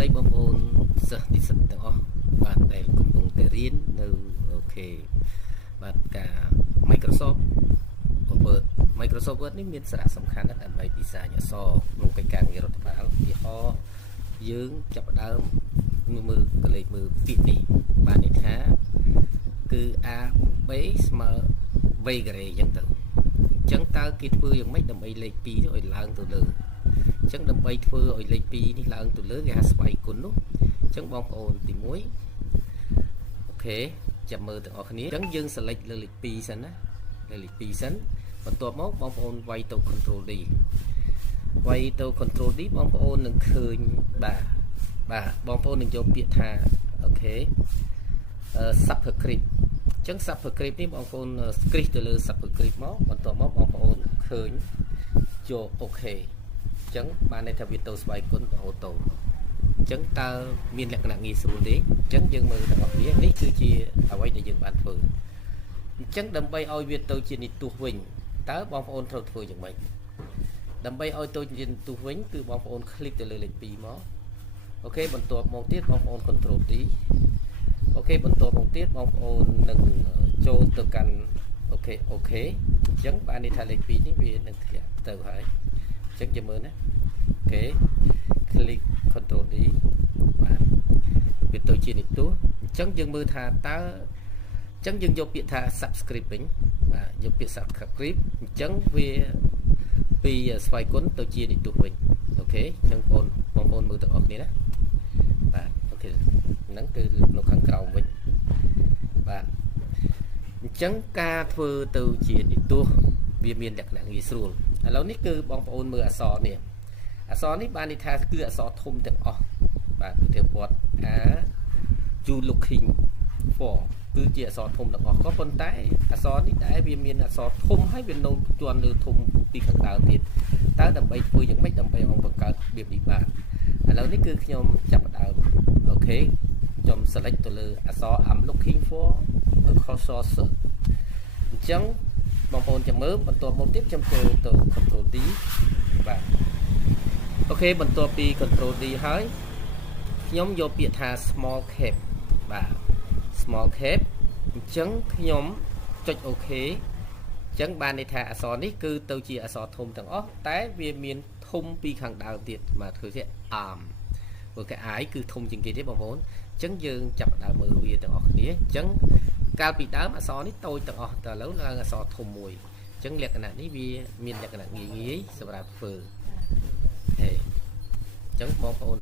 ស្ដីបងប្អូនសិស្សនិស្សិតទាំងអស់បាទដែលកំពុងតែរៀននៅអូខេបាទការ Microsoft Word Microsoft Word នេះមានសារៈសំខាន់ណាស់ដើម្បីពិសាញអក្សរក្នុងកិច្ចការងាររដ្ឋបាលឧទាហរណ៍យើងចាប់ផ្ដើមមើលកលេចមើលពាក្យនេះបានន័យថាគឺ A B ស្មើ V ការ៉េអញ្ចឹងទៅអញ្ចឹងតើគេធ្វើយ៉ាងម៉េចដើម្បីលេខ2ឲ្យឡើងទៅលើអញ្ចឹងដើម្បីធ្វើឲ្យលេខ2នេះឡើងទៅលើគេហៅស្វ័យគុណនោះអញ្ចឹងបងប្អូនទី1អូខេចាំមើលទាំងអស់គ្នាអញ្ចឹងយើង select លើលេខ2សិនណាលើលេខ2សិនបន្ទាប់មកបងប្អូនវាយទៅ Control D វាយទៅ Control D បងប្អូននឹងឃើញបាទបងប្អូននឹងយកពាក្យថាអូខេsubscript អញ្ចឹង subscript នេះបងប្អូន scratch ទៅលើ subscript មកបន្ទាប់មកបងប្អូនឃើញយកអូខេអញ្ចឹងបានន័យថាវាទៅស្វ័យគុណទៅអូតូអញ្ចឹងតើមានលក្ខណៈងាយស្រួលទេអញ្ចឹងយើងមើលទាំងអស់គ្នានេះគឺជាអ្វីដែលយើងបានធ្វើអញ្ចឹងដើម្បីឲ្យវាទៅជានិទោសវិញតើបងប្អូនត្រូវធ្វើយ៉ាងម៉េចដើម្បីឲ្យទៅជានិទោសវិញគឺបងប្អូនคลิกទៅលើលេខ2មកអូខេបន្ទាប់មកទៀតបងប្អូន Control D អូខេបន្ទាប់មកទៀតបងប្អូននឹងចូលទៅកាន់អូខេអញ្ចឹងបានន័យថាលេខ2នេះវានឹងធ្លាក់ទៅហើយអញ្ចឹងចាំមើលណាអូខេ click Control D បាទវាទៅជានិទោសអញ្ចឹងយើងមើលថាតើអញ្ចឹងយើងយកពាក្យថា subscript វិញបាទយកពាក្យ subscript អញ្ចឹងវាពីស្វ័យគុណទៅជានិទោសវិញអូខេអញ្ចឹងបងប្អូនមើលទាំងអស់គ្នាណាបាទអូខេហ្នឹងគឺនៅខាងក្រោមវិញបាទអញ្ចឹងការធ្វើទៅជានិទោសវាមានលក្ខណៈងាយស្រួលឥឡូវនេះគឺបងប្អូនមើលអក្សរនេះអក្សរនេះបានន័យថាគឺអក្សរធំទាំងអស់បាទឧទាហរណ៍ A you looking for គឺជាអក្សរធំទាំងអស់ក៏ប៉ុន្តែអក្សរនេះដែរវាមានអក្សរធំហើយវានៅជាន់លើធំពីខាងដើមទៀតតើដើម្បីធ្វើយ៉ាងម៉េចដើម្បីឲ្យបង្កើតរបៀបនេះបានឥឡូវនេះគឺខ្ញុំចាប់ផ្ដើមអូខេខ្ញុំ select ទៅលើអក្សរ I'm looking for a cursor search អញ្ចឹងបងប្អូនចាំមើលបន្ទាប់មកទៀតខ្ញុំចូលទៅ Control D បាទអូខេបន្ទាប់ពី Control D ហើយខ្ញុំយកពាក្យថា small cap បាទ small cap អញ្ចឹងខ្ញុំចុចអូខេអញ្ចឹងបានន័យថាអក្សរនេះគឺទៅជាអក្សរធំទាំងអស់តែវាមានធំពីខាងដើមទៀតបាទធ្វើជា arm ព្រោះcái I គឺធំជាងគេទេបងប្អូនអញ្ចឹងយើងចាប់ដើមមើលវាទាំងអស់គ្នាអញ្ចឹងកាលពីដើមអក្សរនេះតូចទាំងអស់តែឥឡូវឡើងអក្សរធំមួយអញ្ចឹងលក្ខណៈនេះវាមានលក្ខណៈងាយៗសម្រាប់ធ្វើហេអញ្ចឹងបងប្អូន